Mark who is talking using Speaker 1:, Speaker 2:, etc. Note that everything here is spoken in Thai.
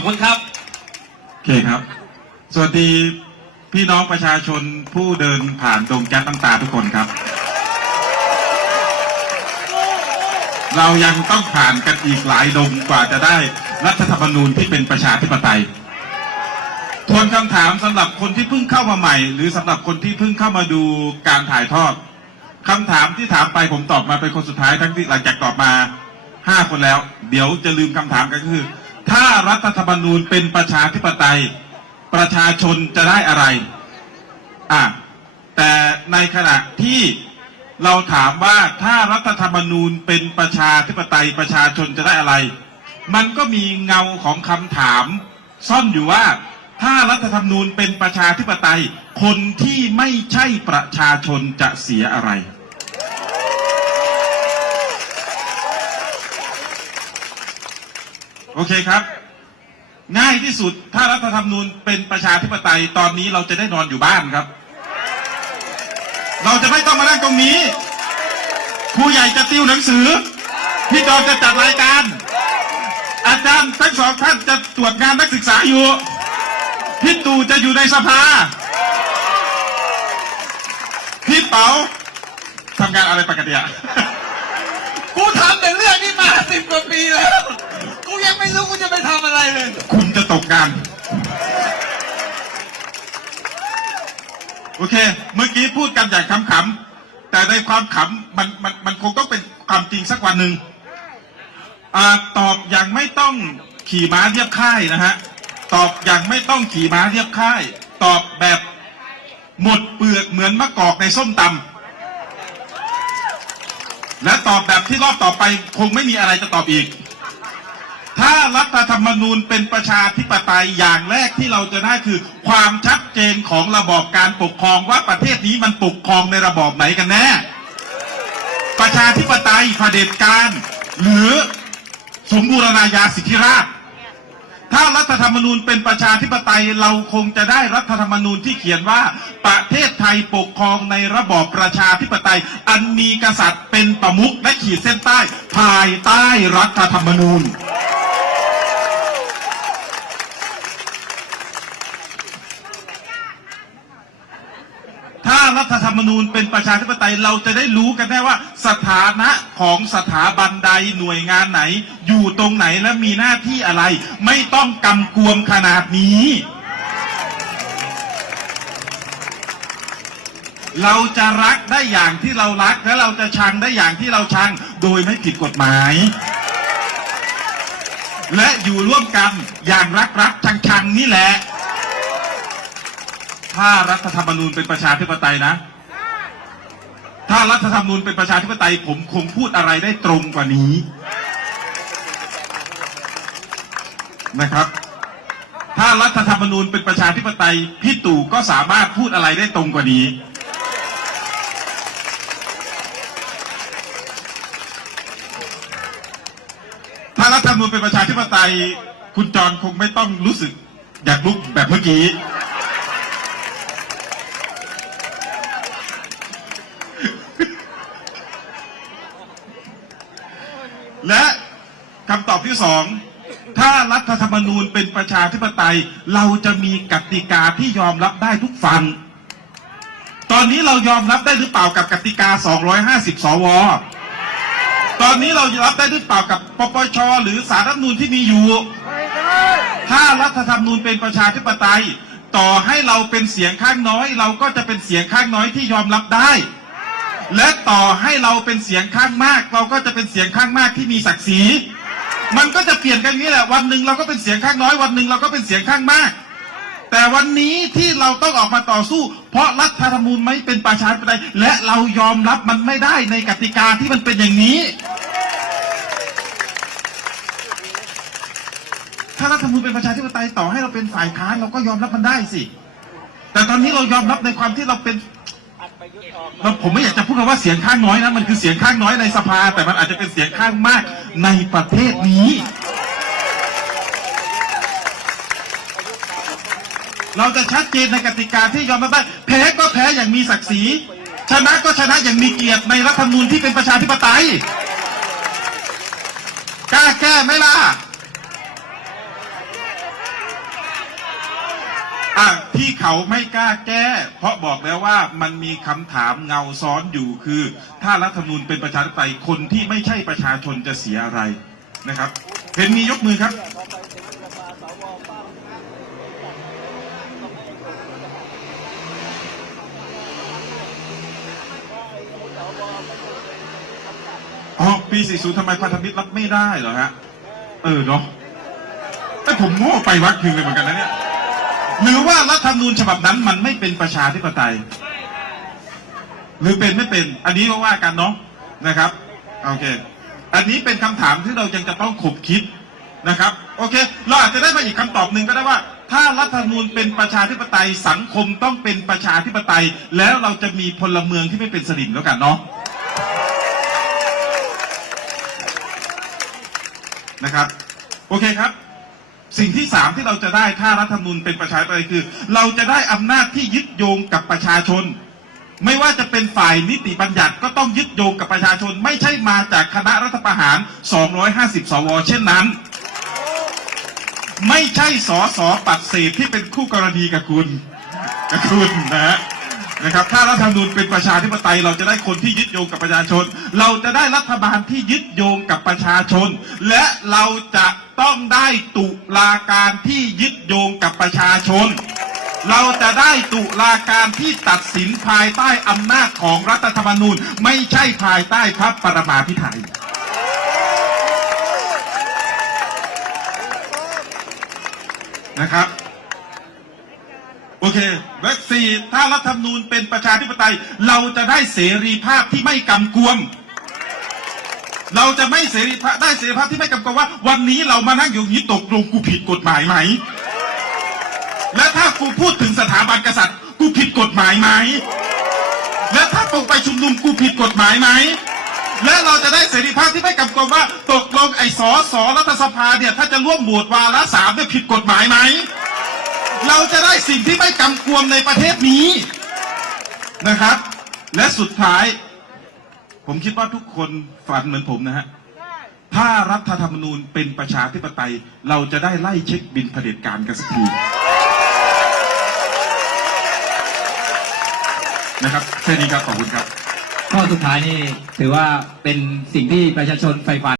Speaker 1: อบคุณครับ
Speaker 2: โอเคครับ สวัสดีพี่น้องประชาชนผู้เดินผ่านดงแก๊สน้ำตาทุกคนครับ เรายังต้องผ่านกันอีกหลายดงกว่าจะได้รัฐธรรมนูญที่เป็นประชาธิปไตยทวนคำถามสำหรับคนที่เพิ่งเข้ามาใหม่ หรือสำหรับคนที่เพิ่งเข้ามาดูการถ่ายทอดคำถามที่ถามไปผมตอบมาเป็นคนสุดท้ายทั้งที่หลังจากตอบมาห้าคนแล้ว เดี๋ยวจะลืมคำถามกันก็คือ ถ้ารัฐธรรมนูญเป็นประชาธิปไตย ประชาชนจะได้อะไรอะแต่ในขณะที่เราถามว่าถ้ารัฐธรรมนูญเป็นประชาธิปไตยประชาชนจะได้อะไร มันก็มีเงาของคำถาม ซ่อนอยู่ว่า ถ้ารัฐธรรมนูญเป็นประชาธิปไตย คนที่ไม่ใช่ประชาชนจะเสียอะไร โอเคครับ ง่ายที่สุดถ้ารัฐธรรมนูญเป็นประชาธิปไตยตอนนี้เราจะได้นอนอยู่บ้านครับ เราจะไม่ต้องมานั่งตรงนี้ครูใหญ่จะติวหนังสือพี่จอนจะจัดรายการ อาจารย์ทั้งสองท่านจะตรวจงานนักศึกษาอยู่พี่ตู่จะอยู่ในสภาพี่เป๋าทำงานอะไรปกติอะ
Speaker 1: กูทำแต่เรื่องนี้มา เค
Speaker 2: เมื่อกี้พูดกันอย่างขำๆแต่ในความขำมันมันมันคงต้องเป็นความจริงสักวันหนึ่งอ่าตอบอย่างไม่ต้องขี่ม้าเรียบค่ายนะฮะตอบอย่างไม่ต้องขี่ม้าเรียบค่าย ตอบแบบหมดเปลือกเหมือนมะกอกในส้มตำและตอบแบบที่รอบต่อไปคงไม่มีอะไรจะตอบอีก ถ้ารัฐธรรมนูญเป็นประชาธิปไตยอย่างแรกที่เราจะได้คือ ความชัดเจนของระบอบการปกครองว่าประเทศนี้มันปกครองในระบอบไหนกันแน่ ประชาธิปไตยเผด็จการ หรือสมบูรณาญาสิทธิราชถ้ารัฐธรรมนูญเป็นประชาธิปไตยเราคงจะได้รัฐธรรมนูญที่เขียนว่า ประเทศไทยปกครองในระบอบประชาธิปไตย อันมีกษัตริย์เป็นประมุขและขีดเส้นใต้ ภายใต้รัฐธรรมนูญ ถ้า รัฐธรรมนูญเป็นประชาธิปไตยเราจะได้รู้กันได้ว่าสถานะของสถาบันใดหน่วยงานไหน อยู่ตรงไหนและมีหน้าที่อะไร ไม่ต้องกำกวมขนาดนี้ เราจะรักได้อย่างที่เรารักและเราจะชังได้อย่างที่เราชัง โดยไม่ผิดกฎหมาย และอยู่ร่วมกันอย่างรักรักชังชังนี่แหละถ้ารัฐธรรมนูญเป็นประชาธิปไตยนะารัฐธรรมนูญเป็นประชาธิปไตยผมคงพูดอะไรได้ตรงกว่านี้นะครับ ถ้ารัฐธรรมนูญเป็นประชาธิปไตยพี่ตู่ก็สามารถพูดอะไรได้ตรงกว่านี้ ถ้ารัฐธรรมนูญเป็นประชาธิปไตย คุณจรคงไม่ต้องรู้สึกอยากลุกแบบเมื่อกี้ และคำต อบที่สองถ้ารัฐธรรมนูญเป็นประชาธิปไตย เราจะมีกติกาที่ยอมรับได้ทุกฝั่งตอนนี้เรายอมรับได้หรือเปล่ากับกติกา 250 สว ตอนนี้เรารับได้หรือเปล่ากับปปชหรือสารรัฐธรรมนูญที่มีอยู่ ถ้ารัฐธรรมนูญเป็นประชาธิปไตย ต่อให้เราเป็นเสียงข้างน้อย เราก็จะเป็นเสียงข้างน้อยที่ยอมรับได้ และต่อให้เราเป็นเสียงข้างมาก เราก็จะเป็นเสียงข้างมากที่มีศักดิ์ศรี มันก็จะเปลี่ยนกันอย่างนี้แหละ วันหนึ่งเราก็เป็นเสียงข้างน้อย วันหนึ่งเราก็เป็นเสียงข้างมาก แต่วันนี้ที่เราต้องออกมาต่อสู้ เพราะรัฐธรรมนูญไม่เป็นประชาธิปไตยและเรายอมรับมันไม่ได้ในกติกาที่มันเป็นอย่างนี้ ถ้ารัฐธรรมนูญเป็นประชาธิปไตยต่อให้เราเป็นฝ่ายค้านเราก็ยอมรับมันได้สิ แต่ตอนนี้เรายอมรับในความที่เราเป็น เราผมไม่อยากจะพูดคำว่าเสียงข้างน้อยนะมันคือเสียงข้างน้อยในสภา แต่มันอาจจะเป็นเสียงข้างมากในประเทศนี้ เราจะชัดเจนในกติกาที่ยอมรับได้แพ้ก็แพ้อย่างมีศักดิ์ศรีชนะก็ชนะอย่างมีเกียรติในรัฐธรรมนูญที่เป็นประชาธิปไตยกล้าแก้ไหมล่ะ อะที่เขาไม่กล้าแก้ เพราะบอกแล้วว่ามันมีคำถามเงาซ้อนอยู่คือ ถ้ารัฐธรรมนูญเป็นประชาธิปไตยคนที่ไม่ใช่ประชาชนจะเสียอะไรนะครับ เห็นมียกมือครับ อ๋อปี 40 ทำไมพันธมิตรรับไม่ได้เหรอฮะ เออเนาะแต่ผมโง่ไปวัดคืนเลยเหมือนกันนะเนี่ย หรือว่ารัฐธรรมนูญฉบับนั้นมันไม่เป็นประชาธิปไตย หรือเป็นไม่เป็น อันนี้ก็ว่ากันเนาะนะครับโอเค อันนี้เป็นคำถามที่เรายังจะต้องขบคิดนะครับ โอเค เราอาจจะได้มาอีกคำตอบหนึ่งก็ได้ว่า ถ้ารัฐธรรมนูญเป็นประชาธิปไตยสังคมต้องเป็นประชาธิปไตย แล้วเราจะมีพลเมืองที่ไม่เป็นสลิมแล้วกันเนาะนะครับ โอเคครับ สิ่งที่สามที่เราจะได้ถ้ารัฐธรรมนูญเป็นประชาธิปไตยคือ เราจะได้อำนาจที่ยึดโยงกับประชาชน ไม่ว่าจะเป็นฝ่ายนิติบัญญัติก็ต้องยึดโยงกับประชาชน ไม่ใช่มาจากคณะรัฐประหาร 250 สว เช่นนั้น ไม่ใช่สอสอปัดเศษที่เป็นคู่กรณีกับคุณกับคุณนะฮะ นะครับ ถ้ารัฐธรรมนูญเป็นประชาธิปไตย เราจะได้คนที่ยึดโยงกับประชาชน เราจะได้รัฐบาลที่ยึดโยงกับประชาชน และเราจะต้องได้ตุลาการที่ยึดโยงกับประชาชน เราจะได้ตุลาการที่ตัดสินภายใต้อำนาจของรัฐธรรมนูญ ไม่ใช่ภายใต้พระปรมาภิไธยนะครับ โอเคและสี่ถ้ารัฐธรรมนูญเป็นประชาธิปไตย เราจะได้เสรีภาพที่ไม่กำกวม เราจะไม่เสรีภาพได้เสรีภาพที่ไม่กำกวมว่า วันนี้เรามานั่งอยู่นี้ตกลงกูผิดกฎหมายไหม และถ้ากูพูดถึงสถาบันกษัตริย์ กูผิดกฎหมายไหม และถ้าตกไปชุมนุมกูผิดกฎหมายไหมและเราจะได้เสรีภาพที่ไม่กำกวมว่า ตกลงไอ้สอสอรัฐสภาเนี่ย ถ้าจะร่วมโหวตวาระสามเนี่ยผิดกฎหมายไหม เราจะได้สิ่งที่ไม่กำกวมในประเทศนี้นะครับ และสุดท้าย ผมคิดว่าทุกคนฝันเหมือนผมนะฮะถ้ารัฐธรรมนูญเป็นประชาธิปไตย เราจะได้ไล่เช็คบินเผด็จการกันสักทีนะครับแค่นี้ครับขอบคุณครับ
Speaker 3: ข้อสุดท้ายนี่ถือว่าเป็นสิ่งที่ประชาชนใฝ่ฝัน